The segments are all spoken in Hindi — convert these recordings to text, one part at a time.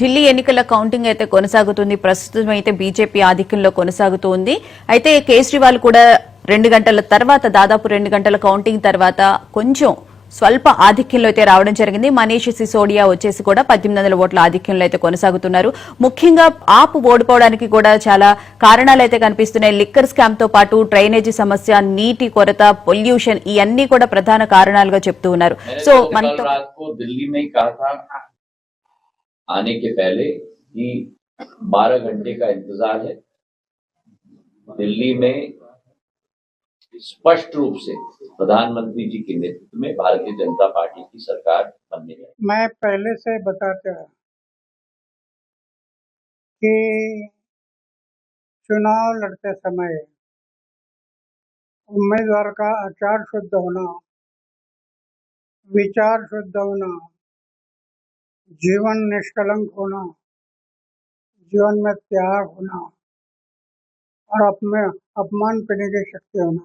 ఢిల్లీ ఎన్నికల కౌంటింగ్ అయితే కొనసాగుతుంది. ప్రస్తుతం అయితే బీజేపీ ఆధిక్యంలో కొనసాగుతోంది. అయితే కేజ్రీవాల్ కూడా 2 గంటల తర్వాత, దాదాపు 2 గంటల కౌంటింగ్ తర్వాత కొంచెం స్వల్ప ఆధిక్యంలో అయితే రావడం జరిగింది. మనీష్ సిసోడియా వచ్చేసి కూడా 1800 ఓట్ల ఆధిక్యంలో అయితే కొనసాగుతున్నారు. ముఖ్యంగా ఆప్ ఓడిపోవడానికి కూడా చాలా కారణాలు అయితే కనిపిస్తున్నాయి. లిక్కర్ స్కామ్ తో పాటు డ్రైనేజీ సమస్య, నీటి కొరత, పొల్యూషన్ ఇవన్నీ కూడా ప్రధాన కారణాలుగా చెప్తూ ఉన్నారు. సో మనతో आने के पहले कि 12 घंटे का इंतजार है। दिल्ली में स्पष्ट रूप से प्रधानमंत्री जी के नेतृत्व में भारतीय जनता पार्टी की सरकार बनने है। मैं पहले से बताता कि चुनाव लड़ते समय उम्मीदवार का आचार शुद्ध होना, विचार शुद्ध होना, जीवन निष्कलंक होना, जीवन में त्याग होना और अपमान करने की शक्ति होना,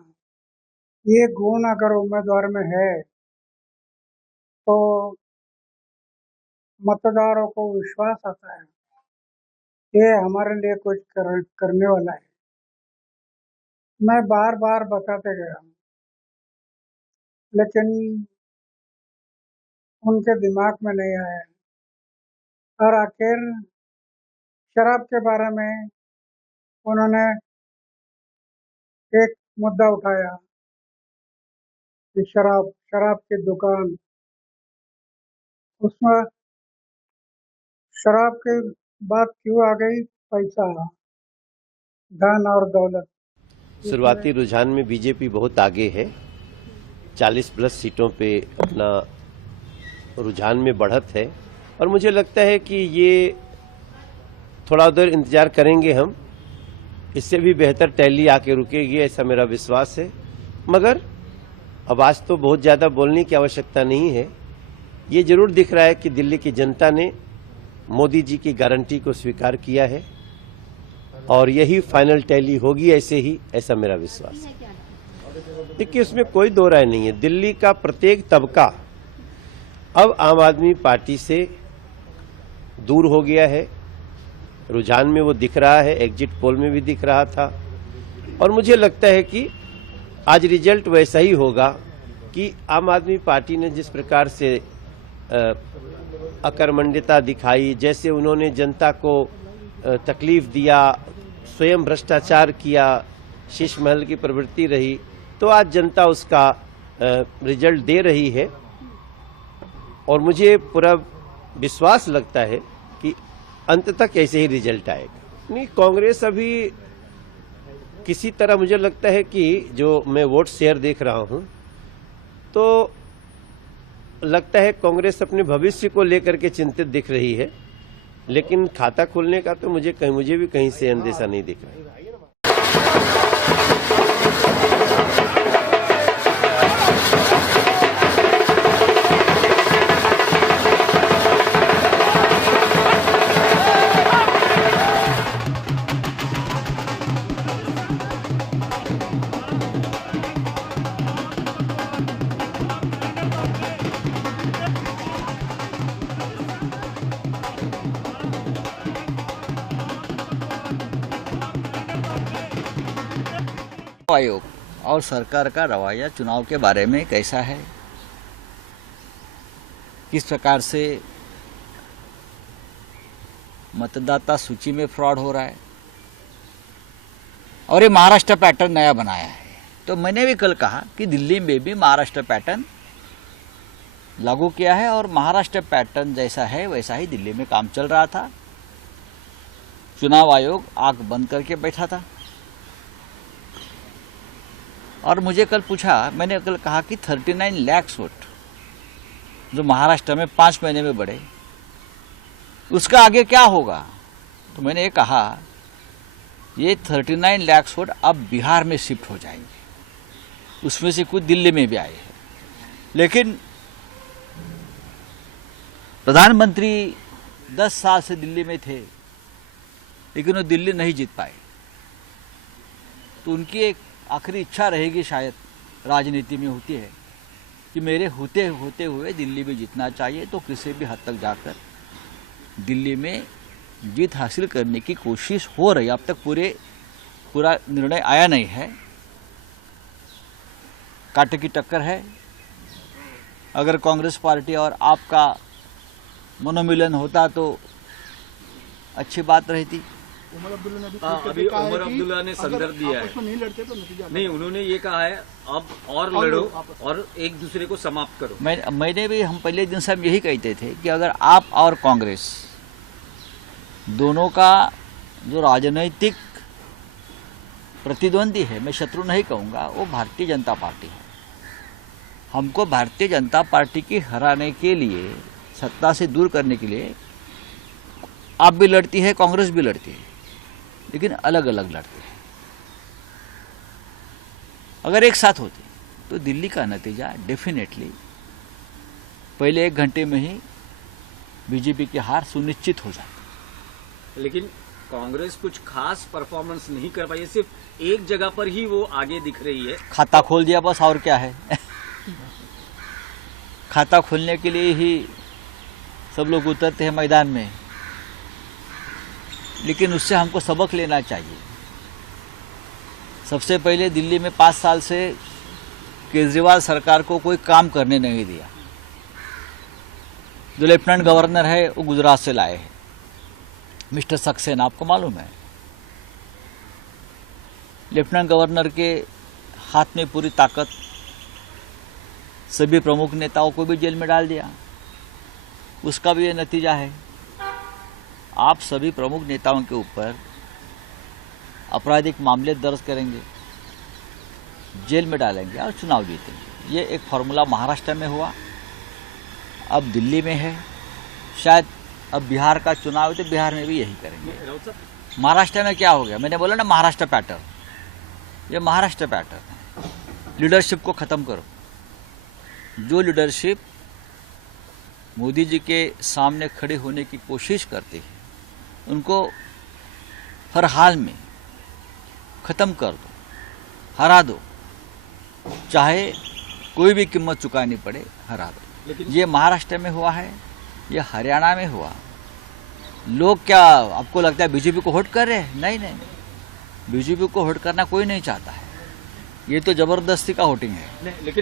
ये गुण अगर उम्मीदवार में है तो मतदारों को विश्वास आता है ये हमारे लिए कुछ करने वाला है। मैं बार बार बताते गया लेकिन उनके दिमाग में नहीं आया और आखिर शराब के बारे में उन्होंने एक मुद्दा उठाया कि शराब की दुकान, उसमें शराब की बात क्यों आ गई? पैसा, धन और दौलत। शुरुआती रुझान में बीजेपी बहुत आगे है, 40+ सीटों पे अपना रुझान में बढ़त है और मुझे लगता है कि ये थोड़ा उधर इंतजार करेंगे हम, इससे भी बेहतर टैली आके रुकेगी ऐसा मेरा विश्वास है। मगर अब आज तो बहुत ज़्यादा बोलने की आवश्यकता नहीं है। ये जरूर दिख रहा है कि दिल्ली की जनता ने मोदी जी की गारंटी को स्वीकार किया है और यही फाइनल टैली होगी ऐसा मेरा विश्वास है। देखिए उसमें कोई दो राय नहीं है, दिल्ली का प्रत्येक तबका अब आम आदमी पार्टी से दूर हो गया है। रुझान में वो दिख रहा है, एग्जिट पोल में भी दिख रहा था और मुझे लगता है कि आज रिजल्ट वैसा ही होगा कि आम आदमी पार्टी ने जिस प्रकार से अकर्मण्यता दिखाई, जैसे उन्होंने जनता को तकलीफ दिया, स्वयं भ्रष्टाचार किया, शीश महल की प्रवृत्ति रही, तो आज जनता उसका रिजल्ट दे रही है और मुझे पूरा विश्वास लगता है कि अंत तक ऐसे ही रिजल्ट आएगा। नहीं, कांग्रेस अभी किसी तरह मुझे लगता है कि जो मैं वोट शेयर देख रहा हूं तो लगता है कांग्रेस अपने भविष्य को लेकर के चिंतित दिख रही है, लेकिन खाता खोलने का तो मुझे भी कहीं से अंदेशा नहीं दिख रहा है। आयोग और सरकार का रवैया चुनाव के बारे में कैसा है, किस प्रकार से मतदाता सूची में फ्रॉड हो रहा है और ये महाराष्ट्र पैटर्न नया बनाया है। तो मैंने भी कल कहा कि दिल्ली में भी महाराष्ट्र पैटर्न लागू किया है और महाराष्ट्र पैटर्न जैसा है वैसा ही दिल्ली में काम चल रहा था। चुनाव आयोग आंख बंद करके बैठा था और मुझे कल पूछा, मैंने कल कहा कि 39 लाख वोट जो महाराष्ट्र में 5 महीने में बढ़े उसका आगे क्या होगा। तो मैंने ये कहा ये 39 लाख वोट अब बिहार में शिफ्ट हो जाएंगे, उसमें से कुछ दिल्ली में भी आए हैं। लेकिन प्रधानमंत्री 10 साल से दिल्ली में थे लेकिन वो दिल्ली नहीं जीत पाए, तो उनकी एक आखिरी इच्छा रहेगी शायद राजनीति में होती है कि मेरे होते हुए दिल्ली में जीतना चाहिए, तो किसी भी हद तक जाकर दिल्ली में जीत हासिल करने की कोशिश हो रही है। अब तक पूरा निर्णय आया नहीं है, कांटे की टक्कर है। अगर कांग्रेस पार्टी और आपका मनोमिलन होता तो अच्छी बात रहती। अभी उमर अब्दुल्ला ने संदर्भ दिया है, नहीं लड़ते तो नतीजा नहीं उन्होंने ये कहा है अब और लड़ो और एक दूसरे को समाप्त करो। मैंने भी, हम पहले दिन सब यही कहते थे कि अगर आप और कांग्रेस दोनों का जो राजनीतिक प्रतिद्वंदी है, मैं शत्रु नहीं कहूँगा, वो भारतीय जनता पार्टी है। हमको भारतीय जनता पार्टी की हराने के लिए, सत्ता से दूर करने के लिए आप भी लड़ती है, कांग्रेस भी लड़ती है, लेकिन अलग अलग लड़ते हैं। अगर एक साथ होते तो दिल्ली का नतीजा डेफिनेटली पहले 1 घंटे में ही बीजेपी की हार सुनिश्चित हो जाती। लेकिन कांग्रेस कुछ खास परफॉर्मेंस नहीं कर पाई है, सिर्फ एक जगह पर ही वो आगे दिख रही है। खाता खोल दिया बस, और क्या है। खाता खोलने के लिए ही सब लोग उतरते हैं मैदान में, लेकिन उससे हमको सबक लेना चाहिए। सबसे पहले दिल्ली में 5 साल से केजरीवाल सरकार को कोई काम करने नहीं दिया। जो लेफ्टिनेंट गवर्नर है वो गुजरात से लाए हैं, मिस्टर सक्सेना, आपको मालूम है। लेफ्टिनेंट गवर्नर के हाथ में पूरी ताकत, सभी प्रमुख नेताओं को भी जेल में डाल दिया। उसका भी ये नतीजा है। आप सभी प्रमुख नेताओं के ऊपर आपराधिक मामले दर्ज करेंगे, जेल में डालेंगे और चुनाव जीतेंगे। ये एक फॉर्मूला महाराष्ट्र में हुआ, अब दिल्ली में है, शायद अब बिहार का चुनाव है तो बिहार में भी यही करेंगे। महाराष्ट्र में क्या हो गया, मैंने बोला ना, महाराष्ट्र पैटर्न। ये महाराष्ट्र पैटर्न है। लीडरशिप को ख़त्म करो। जो लीडरशिप मोदी जी के सामने खड़े होने की कोशिश करती है, उनको हर हाल में ख़त्म कर दो, हरा दो, चाहे कोई भी कीमत चुकानी पड़े, हरा दो। ये महाराष्ट्र में हुआ है, ये हरियाणा में हुआ। लोग क्या आपको लगता है बीजेपी को वोट कर रहे हैं? नहीं नहीं, बीजेपी को वोट करना कोई नहीं चाहता है। ये तो जबरदस्ती का वोटिंग है। लेकिन